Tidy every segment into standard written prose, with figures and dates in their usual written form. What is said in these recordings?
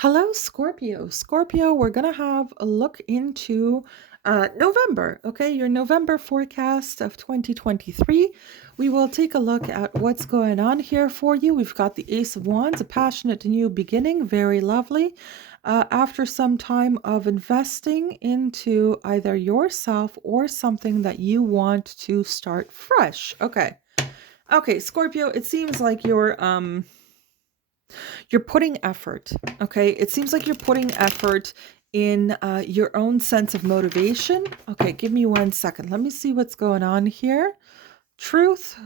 Hello, Scorpio. Scorpio, we're going to have a look into November, okay? Your November forecast of 2023. We will take a look at what's going on here for you. We've got the Ace of Wands, a passionate new beginning, very lovely. After some time of investing into either yourself or something that you want to start fresh. Okay. Okay, Scorpio, it seems like you're putting effort. Okay, it seems like you're putting effort in your own sense of motivation. Okay, give me 1 second. Let me see what's going on here. Truth,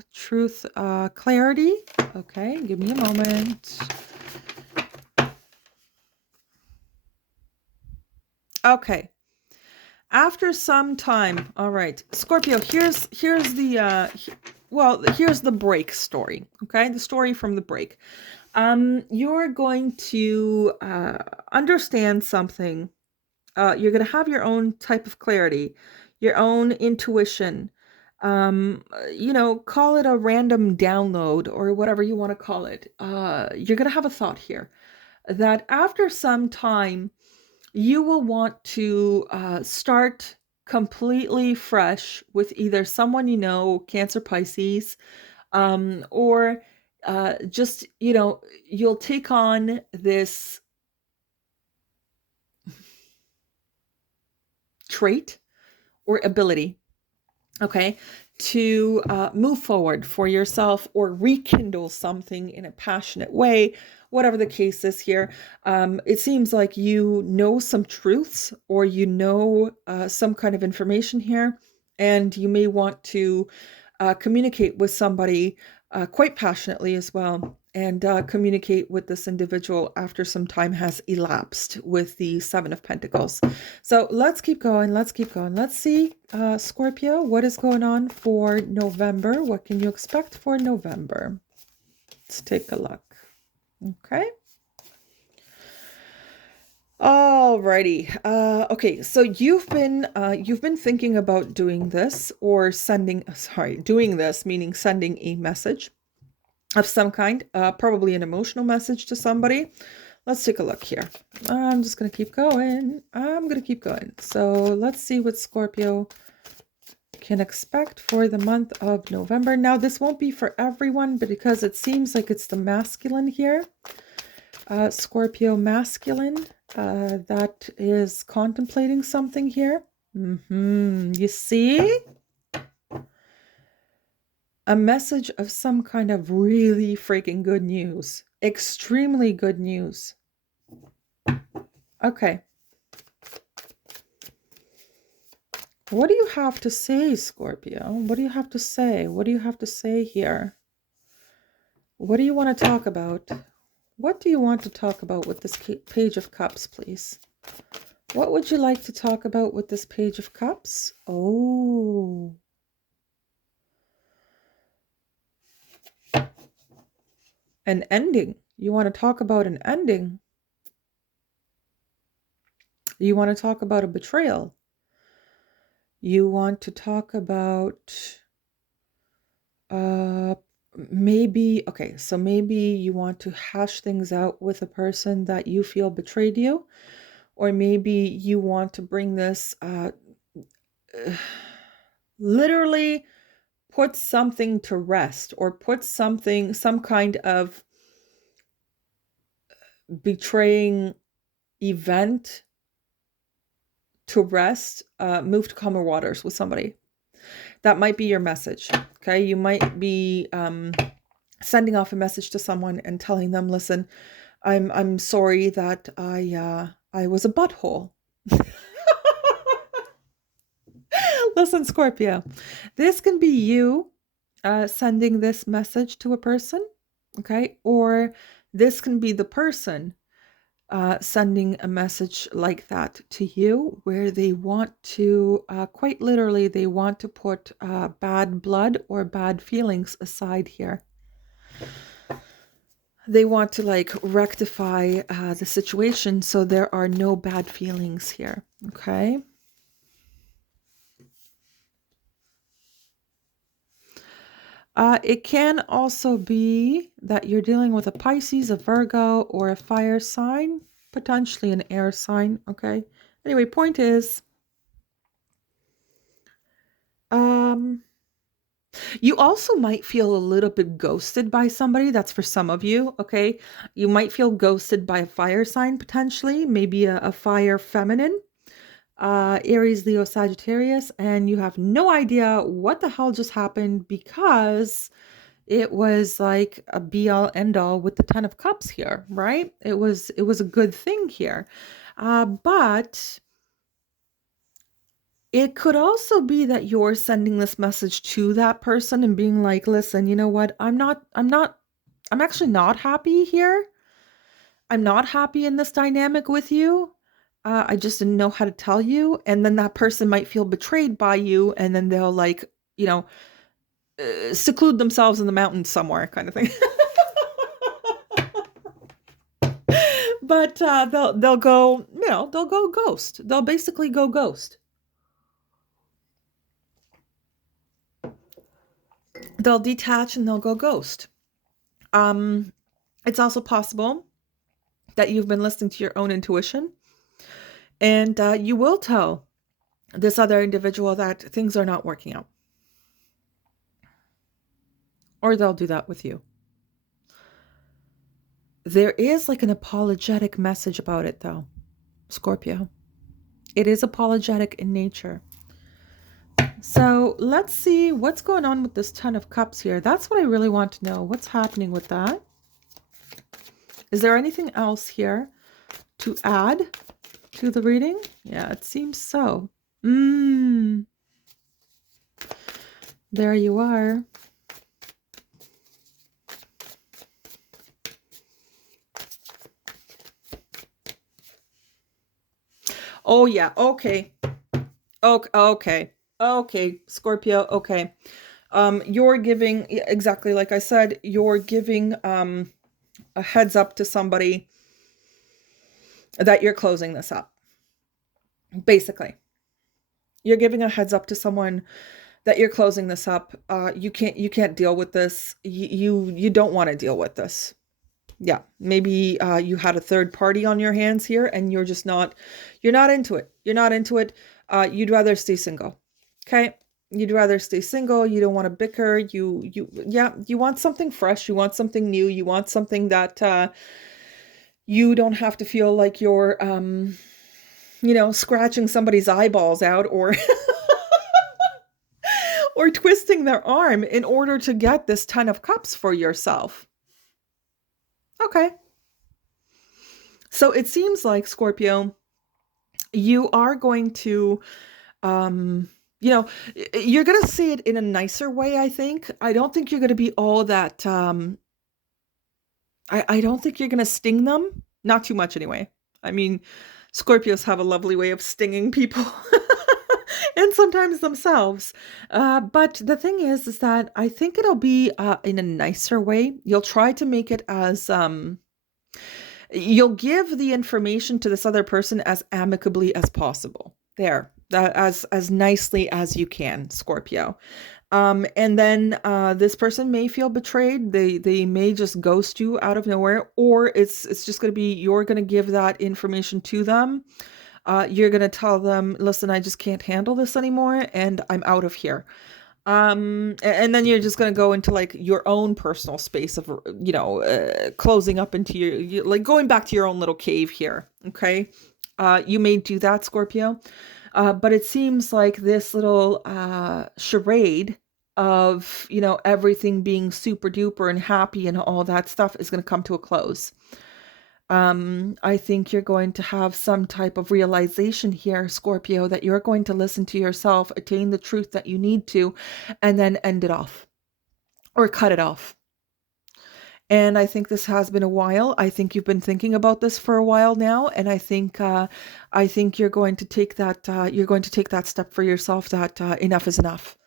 clarity. Okay, give me a moment. Okay, after some time. All right, Scorpio, here's the here's the break story. Okay, the story from the break. You're going to understand something. You're going to have your own type of clarity, your own intuition. Call it a random download or whatever you want to call it. You're going to have a thought here that after some time, you will want to start completely fresh with either someone you know, Cancer, Pisces, or just, you'll take on this trait or ability, okay, to move forward for yourself or rekindle something in a passionate way, whatever the case is here. It seems like you know some truths or some kind of information here, and you may want to communicate with somebody quite passionately as well, and communicate with this individual after some time has elapsed with the Seven of Pentacles. So let's keep going. Let's keep going. Let's see, Scorpio, what is going on for November? What can you expect for November? Let's take a look. Okay. Alrighty. Okay, so you've been thinking about doing this or doing this, meaning sending a message of some kind, probably an emotional message to somebody. Let's take a look here. I'm just going to keep going. So let's see what Scorpio can expect for the month of November. Now, this won't be for everyone, but because it seems like it's the masculine here, Scorpio masculine, that is contemplating something here. You see? A message of some kind of really freaking good news. Extremely good news. Okay. What do you have to say, Scorpio? What do you have to say? What do you have to say here? What do you want to talk about? What do you want to talk about with this Page of Cups, please? What would you like to talk about with this Page of Cups? Oh. An ending. You want to talk about an ending. You want to talk about a betrayal. You want to talk about maybe you want to hash things out with a person that you feel betrayed you, or maybe you want to bring this literally put something to rest, or put some kind of betraying event to rest, move to calmer waters with somebody. That might be your message. Okay, you might be sending off a message to someone and telling them, listen, I'm sorry that I was a butthole. Listen, Scorpio, this can be you sending this message to a person, okay? Or this can be the person sending a message like that to you, where they want to, quite literally, they want to put bad blood or bad feelings aside here. They want to like rectify the situation so there are no bad feelings here, okay? It can also be that you're dealing with a Pisces, a Virgo, or a fire sign. potentially an air sign. Okay. Anyway, point is, you also might feel a little bit ghosted by somebody. That's for some of you. Okay. You might feel ghosted by a fire sign, potentially, maybe a fire feminine, Aries, Leo, Sagittarius, and you have no idea what the hell just happened because it was like a be all end all with the 10 of cups here, right? It was a good thing here. But it could also be that you're sending this message to that person and being like, listen, you know what? I'm actually not happy here. I'm not happy in this dynamic with you. I just didn't know how to tell you. And then that person might feel betrayed by you. And then they'll like, seclude themselves in the mountains somewhere kind of thing. But they'll go, they'll go ghost. They'll basically go ghost. They'll detach and they'll go ghost. It's also possible that you've been listening to your own intuition and you will tell this other individual that things are not working out. Or they'll do that with you. There is like an apologetic message about it though, Scorpio. It is apologetic in nature. So let's see what's going on with this 10 of cups here. That's what I really want to know. What's happening with that? Is there anything else here to add to the reading? Yeah, it seems so. There you are. Oh yeah, okay. Okay, Scorpio, okay. You're giving, exactly like I said, you're giving a heads up to somebody that you're closing this up. Basically. You're giving a heads up to someone that you're closing this up. You can't deal with this. You don't want to deal with this. Yeah, maybe you had a third party on your hands here and you're not into it. You're not into it. You'd rather stay single. Okay? You'd rather stay single. You don't want to bicker. You want something fresh. You want something new. You want something that you don't have to feel like you're scratching somebody's eyeballs out or or twisting their arm in order to get this 10 of cups for yourself. Okay. So it seems like, Scorpio, you are going to, you're going to see it in a nicer way, I think. I don't think you're going to be all that, I don't think you're going to sting them. Not too much anyway. I mean, Scorpios have a lovely way of stinging people. And sometimes themselves. But the thing is that I think it'll be in a nicer way. You'll try to make it as, you'll give the information to this other person as amicably as possible. As nicely as you can, Scorpio. And then this person may feel betrayed. They may just ghost you out of nowhere, or it's just going to be, you're going to give that information to them. You're going to tell them, listen, I just can't handle this anymore and I'm out of here. And then you're just going to go into like your own personal space of, closing up into your, like going back to your own little cave here. Okay. You may do that, Scorpio. But it seems like this little, charade of, everything being super duper and happy and all that stuff is going to come to a close. I think you're going to have some type of realization here, Scorpio, that you're going to listen to yourself, attain the truth that you need to, and then end it off or cut it off. And I think this has been a while. I think you've been thinking about this for a while now, and I think you're going to take that step for yourself. That enough is enough,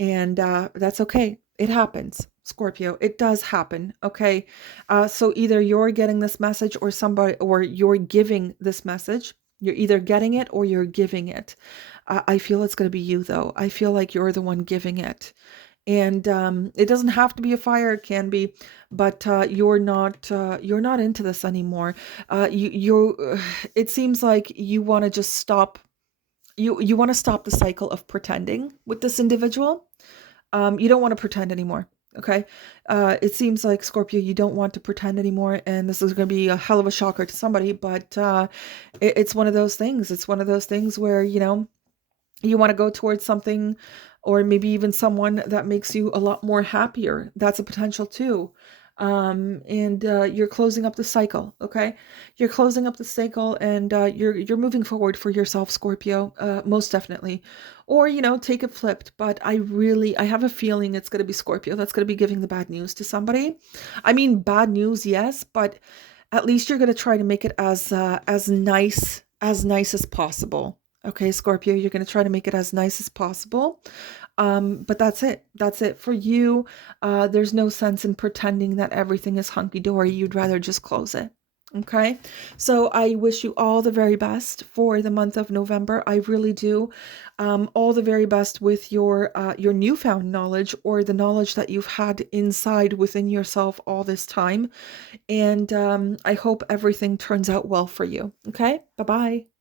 and that's okay. It happens, Scorpio. It does happen. Okay. So either you're getting this message or you're giving this message. You're either getting it or you're giving it. I feel it's going to be you though. I feel like you're the one giving it. And it doesn't have to be a fire, it can be, but you're not into this anymore. You it seems like you want to just stop. You want to stop the cycle of pretending with this individual. You don't want to pretend anymore. Okay. It seems like, Scorpio, you don't want to pretend anymore. And this is going to be a hell of a shocker to somebody, but it's one of those things. It's one of those things where, you want to go towards something, or maybe even someone that makes you a lot more happier. That's a potential too. And you're closing up the cycle. Okay, you're closing up the cycle, and you're moving forward for yourself, Scorpio. Most definitely. Or take it flipped. But I have a feeling it's going to be Scorpio that's going to be giving the bad news to somebody. I mean, bad news, yes, but at least you're going to try to make it as nice as possible. Okay, Scorpio, you're going to try to make it as nice as possible. But that's it. That's it for you. There's no sense in pretending that everything is hunky dory. You'd rather just close it. Okay. So I wish you all the very best for the month of November. I really do. All the very best with your newfound knowledge, or the knowledge that you've had inside within yourself all this time. And I hope everything turns out well for you. Okay. Bye bye.